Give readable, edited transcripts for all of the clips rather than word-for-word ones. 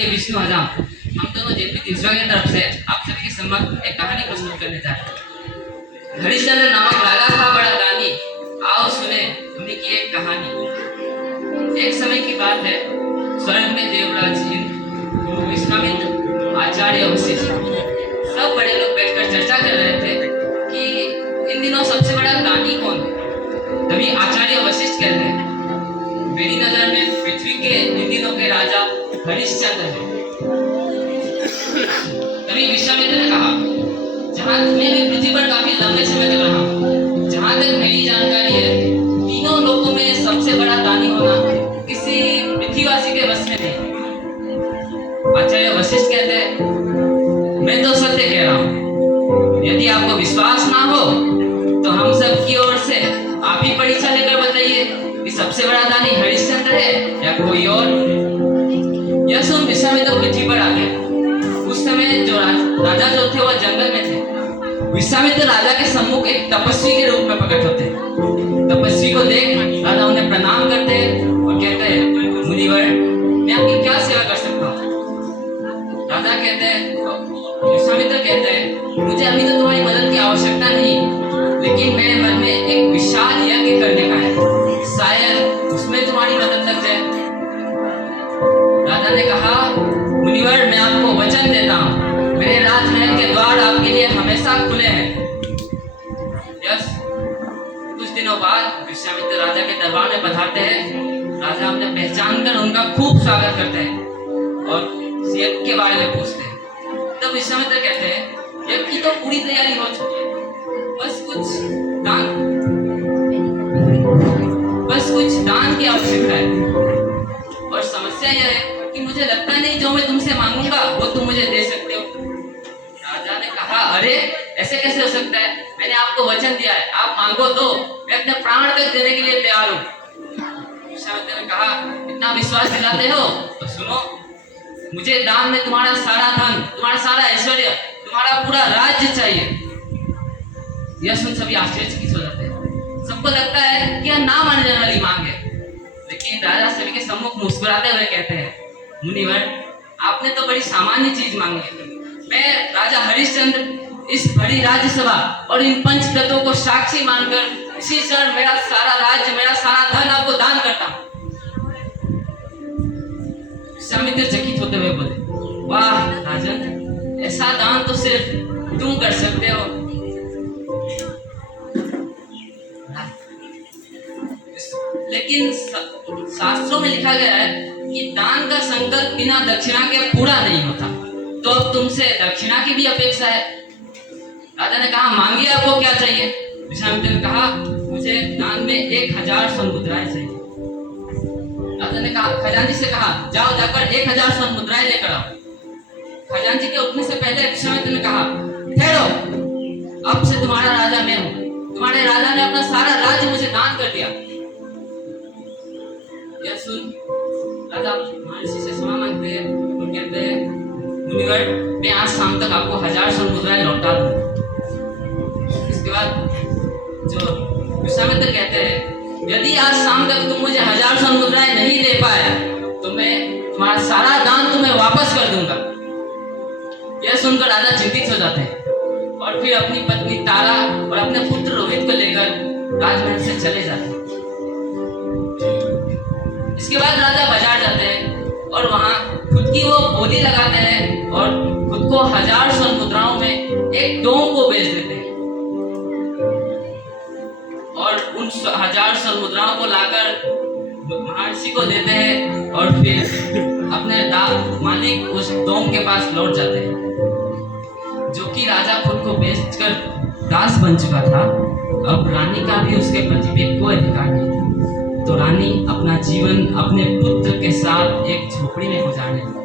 आदरणीय विष्णु हजाम, हम दोनों जेपी तीसरा की तरफ से आप सभी के समक्ष एक कहानी प्रस्तुत करने जा रहे हैं। हरिश्चंद्र नामक राजा था बड़ा दानी, आओ सुने उन्हीं की एक कहानी। एक समय की बात है, स्वर्ग में देवराज इंद्र, विश्वामित्र, आचार्य वशिष्ठ सब बड़े लोग बैठकर चर्चा कर रहे थे कि इन दिनों सबसे बड़ा दानी कौन है। तभी आचार्य वशिष्ठ कहते हैं, मेरी नजर में पृथ्वी के इन दिनों के राजा हरिश्चंद्र है। तभी विश्वामित्र ने कहा, जहां मैं भी पृथ्वी पर काफी लंबे समय तक रहा हूं, जहां तक मेरी जानकारी है, तीनों लोगों में सबसे बड़ा दानी होना किसी पृथ्वीवासी के बस में नहीं। आचार्य वशिष्ठ कहते हैं, मैं तो सत्य कह रहा हूं, यदि आपको विश्वास ना हो तो हम सब की ओर से आप ही परीक्षा लेकर बताइए कि सबसे बड़ा दानी हरिश्चंद्र है या कोई और। यह सुन विश्वामित्र पृथ्वी पर आ गए। उस समय जो राजा जो थे वह जंगल में थे। विश्वामित्र राजा के सम्मुख एक तपस्वी के रूप में प्रकट होते हैं। तपस्वी को देख राजा उन्हें प्रणाम करते हैं और कहते हैं, मुनिवर, मैं आपकी क्या सेवा कर सकता हूँ। राजा कहते हैं, विश्वामित्र कहते हैं, मुझे अभी तो तुम्हारी मदद की आवश्यकता नहीं, लेकिन मेरे मन में एक विशाल यज्ञ करने का है, शायद उसमें तुम्हारी मदद लग जाए। राजा ने कहा, मुनिवर, मैं आपको वचन देता हूँ, मेरे राजमहल के द्वार आपके लिए हमेशा खुले हैं। यस, कुछ दिनों बाद विश्वामित्र राजा के दरबार में पधारते हैं। राजा उन्हें पहचान कर उनका खूब स्वागत करते हैं और यज्ञ के बारे में पूछते हैं। तब विश्वामित्र कहते हैं, यज्ञ की तो पूरी तैयारी हो चुकी है, बस कुछ दान की आवश्यकता है। और समस्या यह है कि मुझे लगता नहीं जो मैं तुमसे मांगूंगा वो तुम मुझे दे सकते हो। राजा ने कहा, अरे ऐसे कैसे हो सकता है, मैंने आपको वचन दिया है, आप मांगो तो मैं अपने प्राण तक देने के लिए तैयार हूँ। विश्वामित्र ने कहा, इतना विश्वास दिलाते हो तो सुनो, मुझे दान में तुम्हारा सारा धन, तुम्हारा सारा ऐश्वर्य, तुम्हारा पूरा राज्य चाहिए। यह सुन सभी आश्चर्यचकित हो जाते हैं। सबको लगता है कि यह ना माने जाने वाली मांग है, लेकिन राजा सभी के सम्मुख मुस्कुराते हुए कहते हैं, मुनिवर, आपने तो बड़ी सामान्य चीज मांगी है। मैं राजा हरिश्चंद्र इस बड़ी राज्यसभा और इन पंच तत्वों को साक्षी मानकर इसी क्षण मेरा सारा राज्य, मेरा सारा धन आपको दान करता हूँ। विश्वामित्र चकित होते हुए बोले, वाह राजन, ऐसा दान तो सिर्फ तुम कर सकते हो। लेकिन शास्त्रों में लिखा गया है कि दान का संकल्प बिना दक्षिणा के पूरा नहीं होता, तो अब तुमसे दक्षिणा की भी अपेक्षा है। राजा ने कहा, मांगिए, आपको क्या चाहिए। विश्वामित्र ने कहा, मुझे दान में 1000 स्वर्ण मुद्राएं चाहिए। राजा ने कहा, खजांची से कहा, जाओ जाकर 1000 स्वर्ण मुद्राएं लेकर आओ। खजांची के उठने से पहले विश्वामित्र ने कहा, ठहरो, अब से तुम्हारा राजा मैं हूँ, तुम्हारे राजा ने अपना सारा राज्य मुझे दान कर दिया। यह सुन राजा महर्षि से क्षमा मांगते हैं और कहते हैं, मुनिवर, मैं आज शाम तक आपको 1000 स्वर्ण मुद्राएं लौटा दूंगा। इसके बाद जो विश्वामित्र कहते हैं, यदि आज शाम तक तुम मुझे 1000 स्वर्ण मुद्राएं नहीं दे पाए तो मैं तुम्हारा सारा दान तुम्हें वापस कर दूंगा। यह सुनकर राजा चिंतित हो जाते हैं और फिर अपनी पत्नी तारा और अपने पुत्र रोहित को लेकर राजमहल से चले जाते हैं। इसके बाद राजा बाजार जाते हैं और वहां खुद की वो बोली लगाते हैं और खुद को 1000 स्वर्ण मुद्राओं में एक डोम को बेच देते हैं और उन 1000 स्वर्ण मुद्राओं को लाकर महर्षि को देते हैं और फिर अपने मालिक उस डोम के पास लौट जाते हैं। जो कि राजा खुद को बेचकर दास बन चुका था, अब रानी का भी उसके प्रति पे कोई अधिकार नहीं था। तो रानी अपना जीवन अपने पुत्र के साथ एक झोपड़ी में गुजारने लगी।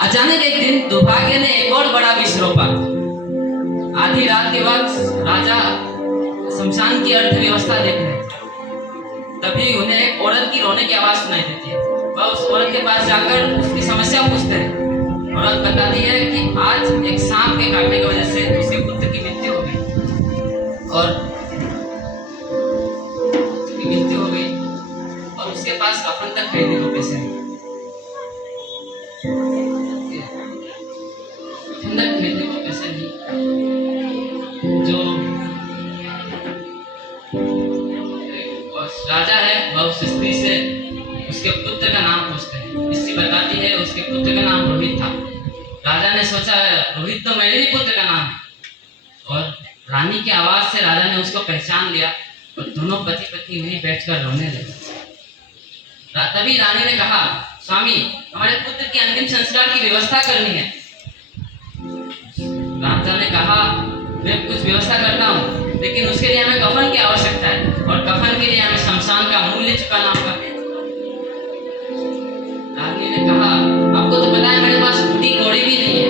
अचानक एक दिन दुर्भाग्य ने एक और बड़ा विष रोपा। आधी रात के वक्त राजा शमशान की अर्थव्यवस्था देख रहे थे। तभी उन्हें एक औरत की रोने की आवाज सुनाई देती है। वह उस औरत के पास जाकर उसकी समस्या पूछते हैं। औरत बताती है कि आज एक सांप के काटने की वजह से उसके पुत्र की मृत्यु हो गई और उसके पास कफन तक खरीदने को पैसे नहीं। तक खेती को पैसे नहीं। जो राजा है वह उस स्त्री से उसके पुत्र का नाम पूछते हैं। स्त्री बताती है उसके पुत्र का नाम रोहित था। राजा ने सोचा रोहित तो मेरे ही पुत्र का नाम है, और रानी की आवाज से राजा ने उसको पहचान लिया और दोनों पति पत्नी वहीं बैठकर रोने लगे। तभी रानी ने कहा, स्वामी हमारे पुत्र के अंतिम संस्कार की व्यवस्था करनी है। राजा ने कहा, मैं कुछ व्यवस्था करता हूँ, लेकिन उसके लिए हमें कफन की आवश्यकता है, और कफन के लिए हमें शमशान का मूल्य चुकाना होगा। रानी ने कहा, आपको तो पता है मेरे पास ऊँटी घोड़ी भी नहीं है।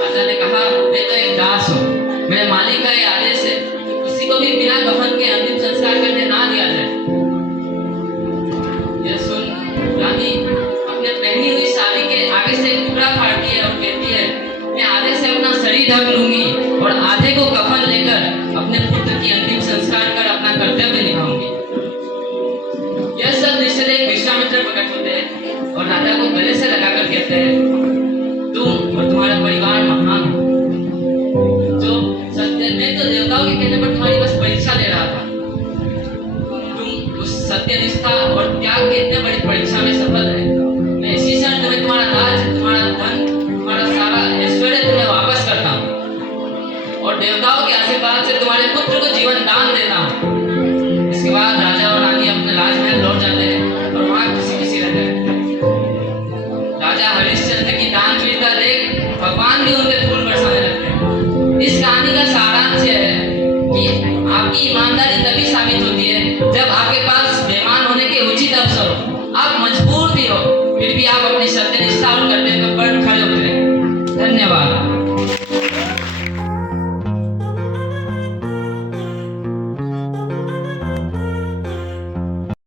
राजा ने कहा, मैं तो एक दास हूँ, मेरे मालिक का ये आदेश है किसी को भी बिना कफन के अंतिम संस्कार करने ना दिया जाए। यह सुन रानी अपने पहनी हुई साड़ी के आगे से एक टुकड़ा फाड़ती है और कहती है, मैं आधे से अपना शरीर ढक लूंगी और आधे को कफन लेकर अपने पुत्र की अंतिम संस्कार कर अपना कर्तव्य निभाऊंगी। यह सब दृश्य देख विश्वामित्र प्रकट होते हैं और राजा को गले से लगाकर कहते हैं, तुम और तुम्हारा परिवार महान हो। जो सत्य, मैं तो देवताओं के कहने पर तुम्हारी बस परीक्षा ले रहा था। तुम उस सत्यनिष्ठा और त्याग की इतने बड़ी परीक्षा में सफल रहे। मैं इसी क्षण तुम्हें तुम्हारा राज, तुम्हारा धन, तुम्हारा सारा ऐश्वर्य तुम्हें वापस करता हूँ, और देवताओं के आशीर्वाद से तुम्हारे पुत्र को जीवन दान देता हूँ। इसके बाद राजा और रानी अपने राजमहल लौट जाते हैं और वहाँ खुशी खुशी रहते हैं। राजा हरिश्चंद्र की दानवीरता देख भगवान भी उन पे फूल बरसाने लगते हैं। इस कहानी का सारांश यह है कि आपकी ईमानदारी तभी साबित होती है जब आपके पास बेईमान होने के उचित अवसर हो। आप मजबूर भी हो, फिर भी आप अपनी सत्यनिष्ठा और